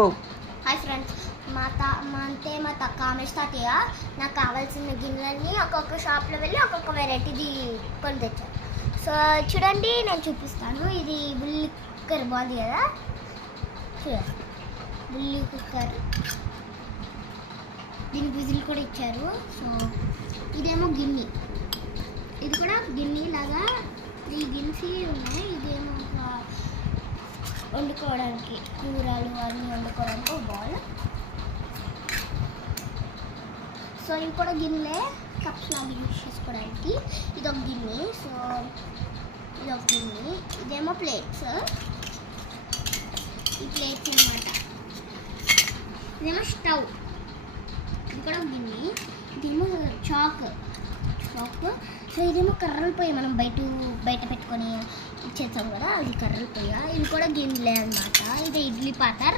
Hi friends, మా తక్క ఆమె తాతయ్య నాకు కావాల్సిన గిన్నెలన్నీ ఒక్కొక్క షాప్లో వెళ్ళి ఒక్కొక్క వెరైటీది కొని తెచ్చాను. సో చూడండి, నేను చూపిస్తాను. ఇది బుల్లి కుక్కర్ బాగుంది కదా, చూడండి. బుల్లి కుక్కర్, దీని విజిల్ కూడా ఇచ్చారు. సో ఇదేమో గిన్నె, ఇది కూడా గిన్నె లాగా 3 గిన్నెస్ ఉన్నాయి. ఇదేమో వండుకోవడానికి కూరలు అన్నీ వండుకోవడానికి ఒక బౌల్. సో ఇవి కూడా గిన్నెలే, కప్స్ లాగా యూజ్ చేసుకోవడానికి. ఇది ఒక గిన్నె. సో ఇది ఒక గిన్నె, ఇదేమో ప్లేట్స్. ఈ ప్లేట్స్ అన్నమాట. ఇదేమో స్టవ్, ఇది కూడా ఒక గిన్నె. ఇదేమో చాక్. సో ఇదేమో కర్రలు పొయ్యి, మనం బయట పెట్టుకొని ఇచ్చేస్తాం కదా, అది కర్రలు పొయ్య. ఇది కూడా గిన్నెలే అన్నమాట. ఇది ఇడ్లీ పాత్ర.